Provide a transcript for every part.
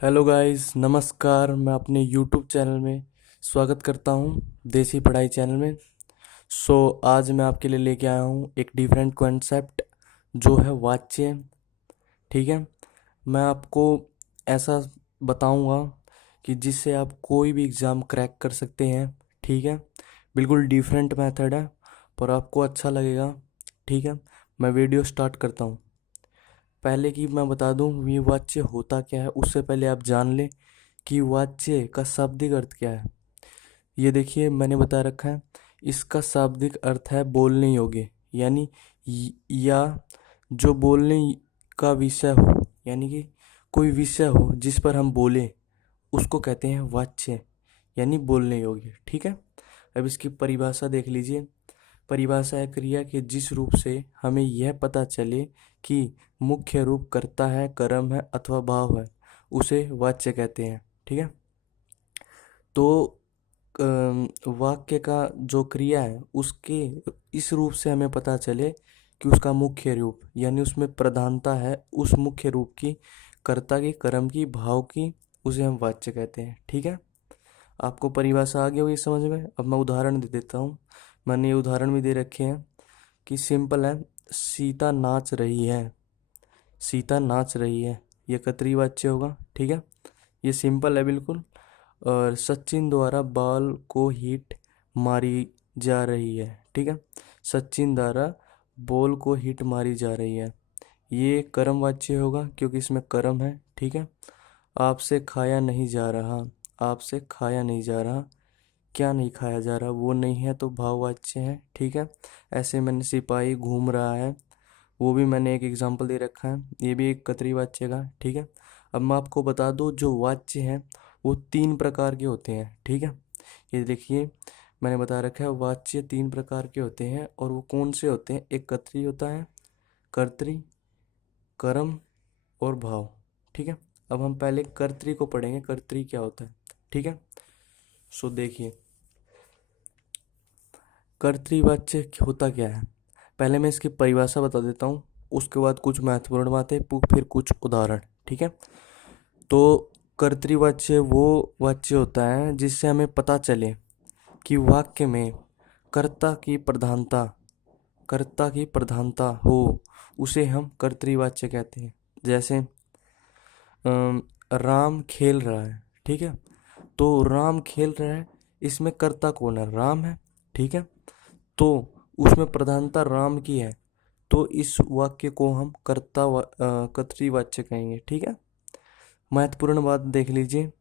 Hello guys, नमस्कार। मैं अपने यूट्यूब चैनल में स्वागत करता हूं, देसी पढ़ाई चैनल में। आज मैं आपके लिए लेके आया हूं एक डिफरेंट कॉन्सेप्ट जो है वाच्य। ठीक है। मैं आपको ऐसा बताऊंगा कि जिससे आप कोई भी एग्ज़ाम क्रैक कर सकते हैं। ठीक है। बिल्कुल डिफरेंट मेथड है, पर आपको अच्छा लगेगा। ठीक है। मैं वीडियो स्टार्ट करता हूं। पहले की मैं बता दूं ये वाच्य होता क्या है, उससे पहले आप जान लें कि वाच्य का शाब्दिक अर्थ क्या है। ये देखिए, मैंने बता रखा है। इसका शाब्दिक अर्थ है बोलने योग्य, यानी या जो बोलने का विषय हो, यानी कि कोई विषय हो जिस पर हम बोले, उसको कहते हैं वाच्य, यानी बोलने योग्य। ठीक है। अब इसकी परिभाषा देख लीजिए। परिभाषा है क्रिया के जिस रूप से हमें यह पता चले कि मुख्य रूप कर्ता है, कर्म है अथवा भाव है, उसे वाच्य कहते हैं। ठीक है। तो वाक्य का जो क्रिया है उसके इस रूप से हमें पता चले कि उसका मुख्य रूप, यानी उसमें प्रधानता है उस मुख्य रूप की, कर्ता की, कर्म की, भाव की, उसे हम वाच्य कहते हैं। ठीक है। आपको परिभाषा आ गई होगी समझ में। अब मैं उदाहरण दे देता हूँ। मैंने ये उदाहरण भी दे रखे हैं कि सिंपल है। सीता नाच रही है। सीता नाच रही है, ये कर्तरी वाच्य होगा। ठीक है। ये सिंपल है बिल्कुल। और सचिन द्वारा बॉल को हिट मारी जा रही है। ठीक है। सचिन द्वारा बॉल को हिट मारी जा रही है, ये कर्म वाच्य होगा क्योंकि इसमें कर्म है। ठीक है। आपसे खाया नहीं जा रहा। आपसे खाया नहीं जा रहा, क्या नहीं खाया जा रहा, वो नहीं है तो भाववाच्य है। ठीक है। ऐसे मैंने सिपाही घूम रहा है, वो भी मैंने एक एग्जांपल दे रखा है, ये भी एक कर्तरी वाच्य का। ठीक है। अब मैं आपको बता दूं जो वाच्य हैं वो तीन प्रकार के होते हैं। ठीक है। ये देखिए, मैंने बता रखा है वाच्य तीन प्रकार के होते हैं। और वो कौन से होते हैं? एक कर्तरी होता है, कर्तरी, कर्म और भाव। ठीक है। अब हम पहले कर्तरी को पढ़ेंगे, कर्तरी क्या होता है। ठीक है। देखिए, कर्तृवाच्य होता क्या है। पहले मैं इसकी परिभाषा बता देता हूँ, उसके बाद कुछ महत्वपूर्ण बातें, फिर कुछ उदाहरण। ठीक है। तो कर्तृवाच्य वो वाच्य होता है जिससे हमें पता चले कि वाक्य में कर्ता की प्रधानता, कर्ता की प्रधानता हो, उसे हम कर्तृवाच्य कहते हैं। जैसे राम खेल रहा है। ठीक है। तो राम खेल रहा है, इसमें कर्ता कौन है? राम है। ठीक है। तो उसमें प्रधानता राम की है, तो इस वाक्य को हम कर्तृवाच्य कहेंगे। ठीक है। महत्वपूर्ण बात देख लीजिए,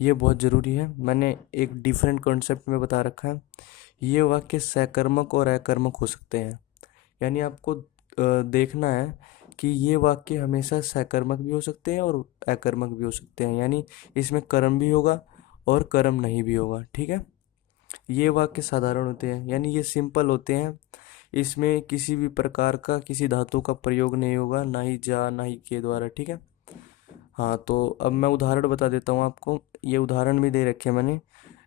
ये बहुत ज़रूरी है, मैंने एक डिफरेंट कॉन्सेप्ट में बता रखा है। ये वाक्य सकर्मक और अकर्मक हो सकते हैं, यानी आपको देखना है कि ये वाक्य हमेशा सकर्मक भी हो सकते हैं और अकर्मक भी हो सकते हैं, यानी इसमें कर्म भी होगा और कर्म नहीं भी होगा। ठीक है। ये वाक्य साधारण होते हैं, यानी ये सिंपल होते हैं, इसमें किसी भी प्रकार का किसी धातु का प्रयोग नहीं होगा, ना ही जा ना ही के द्वारा। ठीक है। हाँ, तो अब मैं उदाहरण बता देता हूँ आपको। ये उदाहरण भी दे रखे हैं मैंने।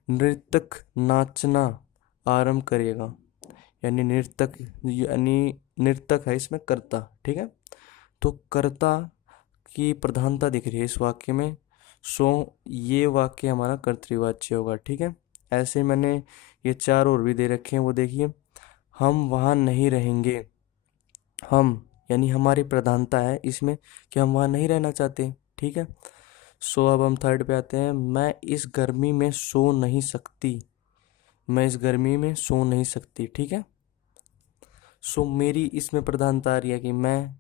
नृतक नाचना आरंभ करेगा, यानी नृतक, यानी नृतक है इसमें कर्ता। ठीक है। तो कर्ता की प्रधानता दिख रही है इस वाक्य में, सो ये वाक्य हमारा कर्तृवाच्य होगा। ठीक है। ऐसे मैंने ये चार और भी दे रखे हैं, वो देखिए। हम वहाँ नहीं रहेंगे। हम, यानी हमारी प्रधानता है इसमें कि हम वहाँ नहीं रहना चाहते। ठीक है। अब हम थर्ड पे आते हैं। मैं इस गर्मी में सो नहीं सकती। मैं इस गर्मी में सो नहीं सकती। ठीक है। मेरी इसमें प्रधानता आ रही है कि मैं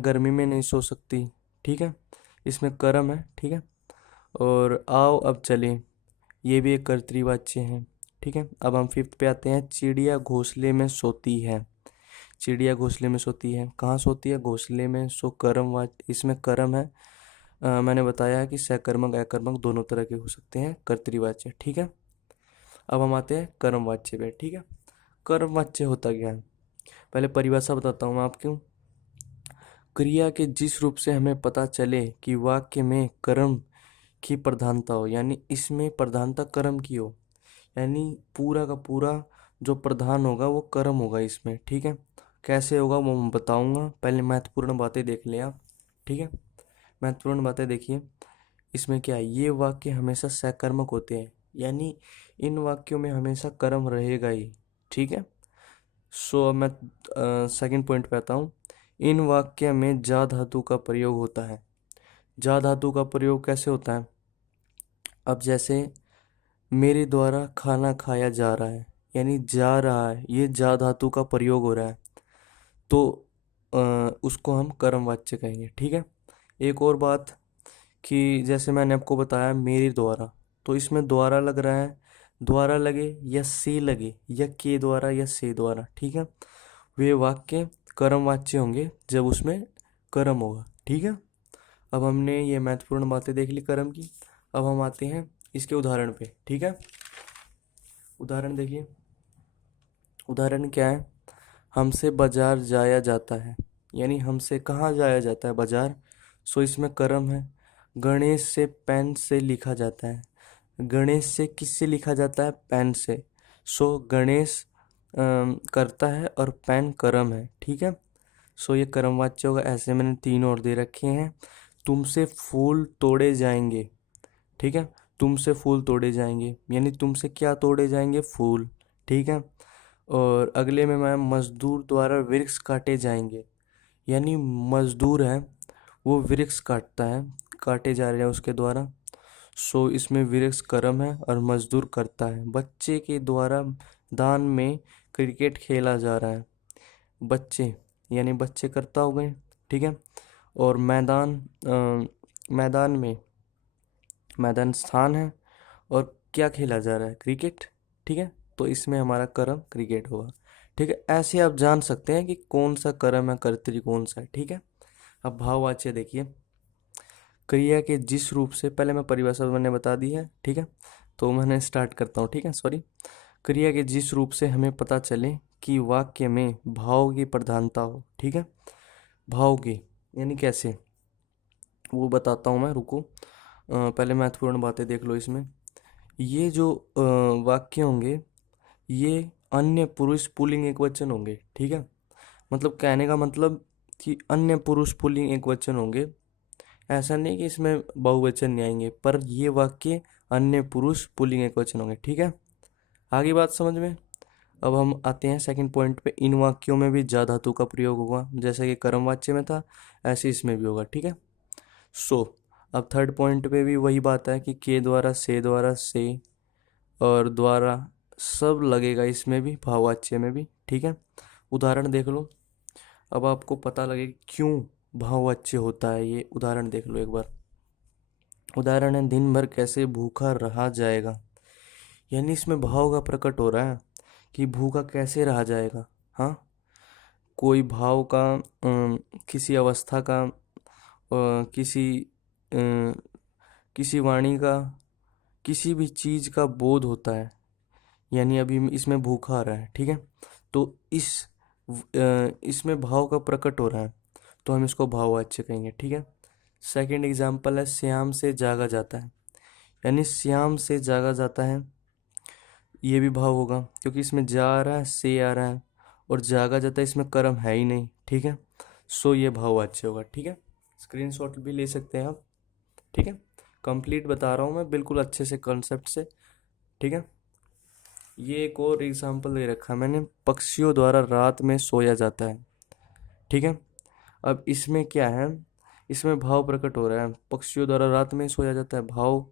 गर्मी में नहीं सो सकती। ठीक है। इसमें कर्म है। ठीक है। और आओ अब चलें, ये भी एक कर्तृवाच्य है। ठीक है। अब हम फिफ्थ पे आते हैं। चिड़िया घोंसले में सोती है। चिड़िया घोंसले में सोती है, कहाँ सोती है? घोंसले में। कर्म वाच्य, इसमें कर्म है। मैंने बताया है कि सकर्मक अकर्मक दोनों तरह के हो सकते हैं कर्तृवाच्य। ठीक है। अब हम आते हैं कर्मवाच्य पे। ठीक है। कर्मवाच्य होता क्या है, पहले परिभाषा बताता हूँ मैं आपको। क्रिया के जिस रूप से हमें पता चले कि वाक्य में कर्म की प्रधानता हो, यानी इसमें प्रधानता कर्म की हो, यानी पूरा का पूरा जो प्रधान होगा वो कर्म होगा इसमें। ठीक है। कैसे होगा वो मैं बताऊंगा, पहले महत्वपूर्ण बातें देख लें आप। ठीक है। महत्वपूर्ण बातें देखिए, इसमें क्या है, ये वाक्य हमेशा सकर्मक होते हैं, यानी इन वाक्यों में हमेशा कर्म रहेगा ही। ठीक है। सो अब मैं सेकंड पॉइंट पे आता हूँ। इन वाक्य में जा धातु का प्रयोग होता है। जा धातु का प्रयोग कैसे होता है? अब जैसे मेरे द्वारा खाना खाया जा रहा है, यानी जा रहा है, ये जा धातु का प्रयोग हो रहा है, तो उसको हम कर्म वाच्य कहेंगे। ठीक है। एक और बात कि जैसे मैंने आपको बताया मेरे द्वारा, तो इसमें द्वारा लग रहा है, द्वारा लगे या से लगे या के द्वारा या से द्वारा, ठीक है, वे वाक्य कर्म वाच्य होंगे जब उसमें कर्म होगा। ठीक है। अब हमने ये महत्वपूर्ण बातें देख ली कर्म की। अब हम आते हैं इसके उदाहरण पे। ठीक है। उदाहरण देखिए, उदाहरण क्या है? हमसे बाजार जाया जाता है, यानी हमसे कहाँ जाया जाता है? बाजार। सो इसमें कर्म है। गणेश से पेन से लिखा जाता है। गणेश से किससे लिखा जाता है? पेन से। सो गणेश करता है और पेन कर्म है। ठीक है। सो ये कर्मवाच्य होगा। ऐसे मैंने तीन और दे रखे हैं। तुमसे फूल तोड़े जाएंगे। ठीक है। तुमसे फूल तोड़े जाएंगे, यानी तुमसे क्या तोड़े जाएंगे? फूल। ठीक है। और अगले में मैं मजदूर द्वारा वृक्ष काटे जाएंगे, यानी मजदूर है वो वृक्ष काटता है, काटे जा रहे हैं उसके द्वारा। सो इसमें वृक्ष कर्म है और मजदूर करता है। बच्चे के द्वारा दान में क्रिकेट खेला जा रहा है। बच्चे यानी बच्चे करता हो गए। ठीक है। और मैदान मैदान में, मैदान स्थान है और क्या खेला जा रहा है? क्रिकेट। ठीक है। तो इसमें हमारा कर्म क्रिकेट होगा। ठीक है। ऐसे आप जान सकते हैं कि कौन सा कर्म है, कर्तरी कौन सा है। ठीक है। अब भाववाच्य देखिए, क्रिया के जिस रूप से, पहले मैं परिभाषा मैंने बता दी है। ठीक है। तो मैंने स्टार्ट करता हूँ। ठीक है, सॉरी। क्रिया के जिस रूप से हमें पता चले कि वाक्य में भाव की प्रधानता हो। ठीक है। भाव की यानी कैसे, वो बताता हूँ मैं, रुको। पहले महत्वपूर्ण बातें देख लो इसमें। ये जो वाक्य होंगे, ये अन्य पुरुष पुल्लिंग एक वचन होंगे। ठीक है। मतलब कहने का मतलब कि अन्य पुरुष पुल्लिंग एक वचन होंगे। ऐसा नहीं कि इसमें बहुवचन नहीं आएंगे, पर ये वाक्य अन्य पुरुष पुल्लिंग एक वचन होंगे। ठीक है। आगे बात समझ में। अब हम आते हैं सेकंड पॉइंट पे। इन वाक्यों में भी जा धातु का प्रयोग होगा, जैसे कि कर्म वाच्य में था, ऐसे इसमें भी होगा। ठीक है। सो अब थर्ड पॉइंट पे भी वही बात है कि के द्वारा से और द्वारा सब लगेगा इसमें भी, भाववाच्य में भी। ठीक है। उदाहरण देख लो, अब आपको पता लगे क्यों भाववाच्य होता है। ये उदाहरण देख लो एक बार। उदाहरण है, दिन भर कैसे भूखा रहा जाएगा, यानी इसमें भाव का प्रकट हो रहा है कि भूखा कैसे रहा जाएगा। हाँ, कोई भाव का, किसी अवस्था का, किसी अ, किसी वाणी का, किसी भी चीज का बोध होता है, यानी अभी इसमें भूखा आ रहा है। ठीक है। तो इसमें भाव का प्रकट हो रहा है, तो हम इसको भाववाच्य कहेंगे। ठीक है। सेकंड एग्जाम्पल है, श्याम से जागा जाता है, यानी श्याम से जागा जाता है, ये भी भाव होगा क्योंकि इसमें जा आ रहा है, से आ रहा है, और जागा जाता है, इसमें कर्म है ही नहीं। ठीक है। सो ये भाववाच्य होगा। ठीक है। स्क्रीनशॉट भी ले सकते हैं आप। ठीक है। कंप्लीट बता रहा हूँ मैं बिल्कुल अच्छे से कॉन्सेप्ट से। ठीक है। ये एक और एग्जाम्पल दे रखा है मैंने, पक्षियों द्वारा रात में सोया जाता है। ठीक है। अब इसमें क्या है, इसमें भाव प्रकट हो रहा है, पक्षियों द्वारा रात में सोया जाता है, भाव।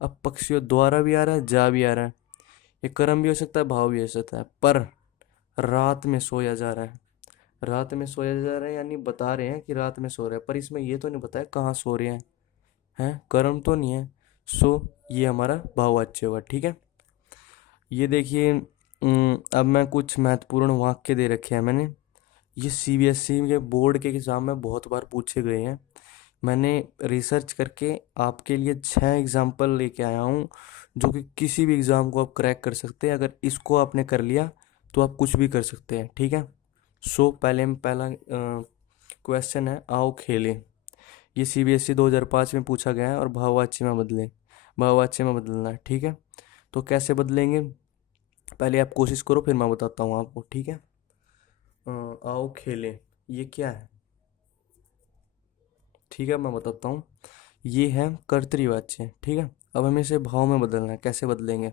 अब पक्षियों द्वारा भी आ रहा है, जा भी आ रहा है, ये कर्म भी हो सकता है, भाव भी हो सकता है, पर रात में सोया जा रहा है। रात में सोया जा रहा है यानी बता रहे हैं कि रात में सो रहे हैं, पर इसमें ये तो नहीं बताया कहाँ सो रहे हैं कर्म तो नहीं है। सो ये हमारा भाववाच्य हुआ। ठीक है। ये देखिए, अब मैं कुछ महत्वपूर्ण वाक्य दे रखे हैं मैंने। ये सीबीएसई के बोर्ड के एग्ज़ाम में बहुत बार पूछे गए हैं। मैंने रिसर्च करके आपके लिए 6 एग्जाम्पल लेके आया हूँ, जो कि किसी भी एग्ज़ाम को आप क्रैक कर सकते हैं। अगर इसको आपने कर लिया तो आप कुछ भी कर सकते हैं। ठीक है। सो पहला क्वेश्चन है, आओ खेलें। ये सीबीएसई 2005 में पूछा गया है और भाववाच्य में बदलें, भाववाच्य में बदलना है। ठीक है। तो कैसे बदलेंगे, पहले आप कोशिश करो फिर मैं बताता हूँ आपको। ठीक है। आओ खेलें, ये क्या है? ठीक है, मैं बताता हूँ। ये है कर्तृवाच्य, ठीक है। अब हमें इसे भाव में बदलना है। कैसे बदलेंगे?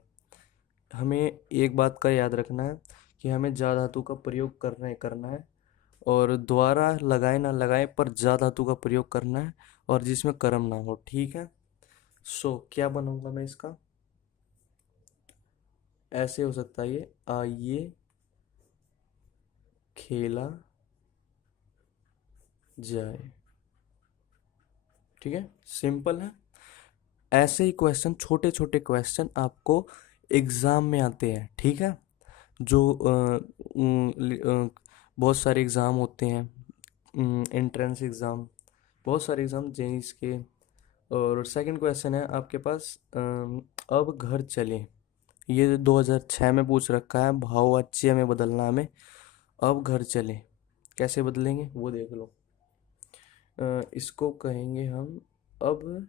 हमें एक बात का याद रखना है कि हमें जा धातु का प्रयोग करना है और द्वारा लगाए ना लगाए पर जा धातु का प्रयोग करना है और जिसमें कर्म ना हो, ठीक है। सो क्या बनाऊंगा मैं इसका? ऐसे हो सकता है ये, आइए खेला जाए, ठीक है, सिंपल है। ऐसे ही क्वेश्चन, छोटे छोटे क्वेश्चन आपको एग्जाम में आते हैं, ठीक है। जो बहुत सारे एग्ज़ाम होते हैं, एंट्रेंस एग्ज़ाम, बहुत सारे एग्ज़ाम जेईस के। और सेकंड क्वेश्चन है आपके पास, अब घर चलें। ये 2006 में पूछ रखा है, भाववाच्य में बदलना हमें। अब घर चलें कैसे बदलेंगे वो देख लो। इसको कहेंगे हम, अब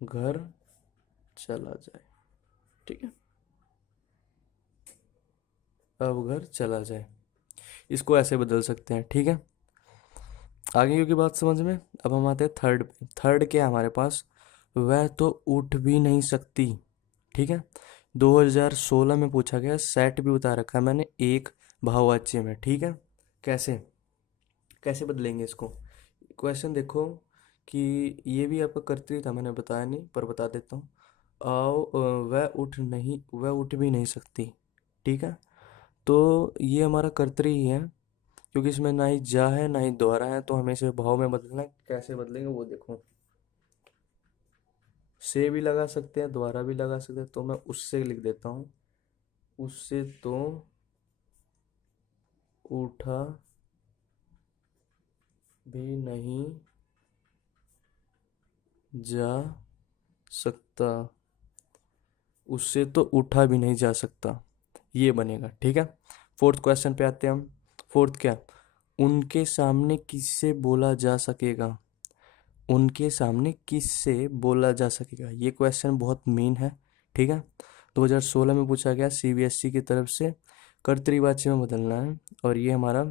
घर चला जाए, ठीक है, अब घर चला जाए। इसको ऐसे बदल सकते हैं, ठीक है। आगे की बात समझ में। अब हम आते हैं थर्ड पे। थर्ड क्या है हमारे पास? वह तो उठ भी नहीं सकती, ठीक है। 2016 में पूछा गया, सेट भी उतार रखा है मैंने एक भाववाच्य में, ठीक है। कैसे कैसे बदलेंगे इसको? क्वेश्चन देखो कि ये भी आपका कर्तरी था, मैंने बताया नहीं पर बता देता हूँ। आओ, वह उठ भी नहीं सकती, ठीक है। तो ये हमारा कर्तरी ही है, क्योंकि इसमें ना ही जा है ना ही द्वारा है, तो हमें इसे भाव में बदलना है। कैसे बदलेंगे वो देखो। से भी लगा सकते हैं, द्वारा भी लगा सकते हैं, तो मैं उससे लिख देता हूँ। उससे तो उठा भी नहीं जा सकता, उससे तो उठा भी नहीं जा सकता, ये बनेगा, ठीक है। फोर्थ क्वेश्चन पे आते हैं हम। फोर्थ क्या? उनके सामने किससे बोला जा सकेगा? उनके सामने किससे बोला जा सकेगा, ये क्वेश्चन बहुत मेन है, ठीक है। 2016 में पूछा गया सीबीएसई की तरफ से। कर्तृवाच्य में बदलना है और ये हमारा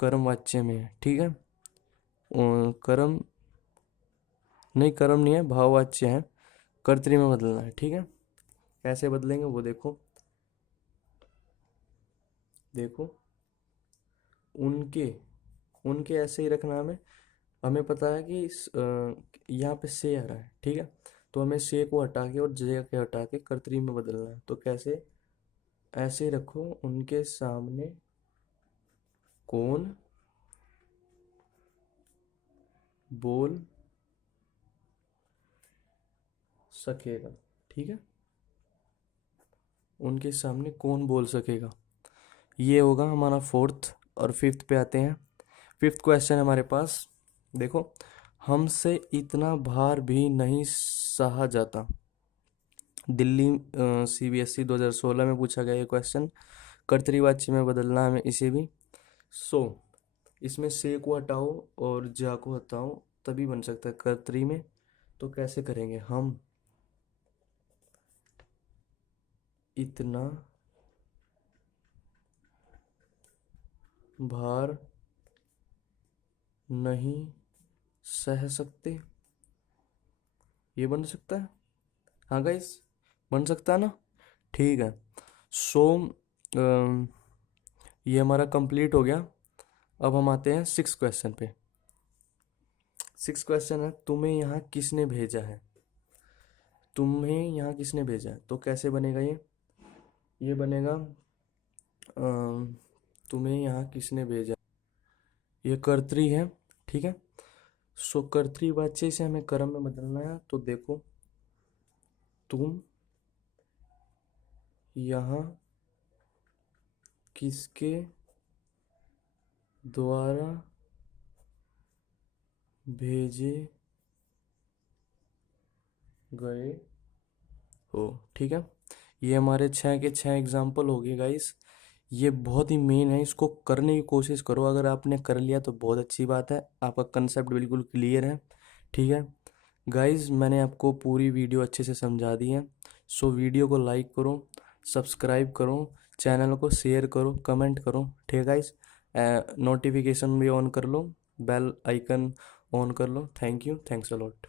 कर्मवाच्य में है, ठीक है। कर्म नहीं, कर्म नहीं है, भाववाच्य है। कर्तरी में बदलना है, ठीक है। कैसे बदलेंगे वो देखो। देखो, उनके उनके ऐसे ही रखना है हमें। हमें पता है कि यहाँ पे से आ रहा है, ठीक है। तो हमें से को हटा के और जे के हटा के कर्तरी में बदलना है। तो कैसे? ऐसे ही रखो, उनके सामने कौन बोल सकेगा, ठीक है। उनके सामने कौन बोल सकेगा, ये होगा हमारा फोर्थ। और फिफ्थ पे आते हैं। फिफ्थ क्वेश्चन हमारे पास, देखो, हमसे इतना भार भी नहीं सहा जाता। दिल्ली सीबीएसई 2016 में पूछा गया ये क्वेश्चन। कर्तरीवाच्य में बदलना है हमें इसे भी। सो इसमें से को हटाओ और जा को हटाओ, तभी बन सकता है कर्तरी में। तो कैसे करेंगे हम? इतना भार नहीं सह सकते, ये बन सकता है। हाँ गाइस, बन सकता है ना? ठीक है। सो ये हमारा कंप्लीट हो गया। अब हम आते हैं सिक्स क्वेश्चन पे। सिक्स क्वेश्चन है, तुम्हें यहाँ किसने भेजा है? तुम्हें यहाँ किसने भेजा है, तो कैसे बनेगा ये बनेगा, तुम्हें यहाँ किसने भेजा, ये कर्तरी है, ठीक है। सो कर्तृवाच्य से हमें कर्म में बदलना है। तो देखो, तुम यहाँ किसके द्वारा भेजे गए हो, ठीक है। ये हमारे 6 के 6 एग्जाम्पल हो गए गाइस। ये बहुत ही मेन है, इसको करने की कोशिश करो। अगर आपने कर लिया तो बहुत अच्छी बात है, आपका कंसेप्ट बिल्कुल क्लियर है, ठीक है। गाइस, मैंने आपको पूरी वीडियो अच्छे से समझा दी है। सो वीडियो को लाइक करो, सब्सक्राइब करो, चैनल को शेयर करो, कमेंट करो, ठीक है गाइस। नोटिफिकेशन भी ऑन कर लो, बेल आइकन ऑन कर लो। Thank you, thanks a lot.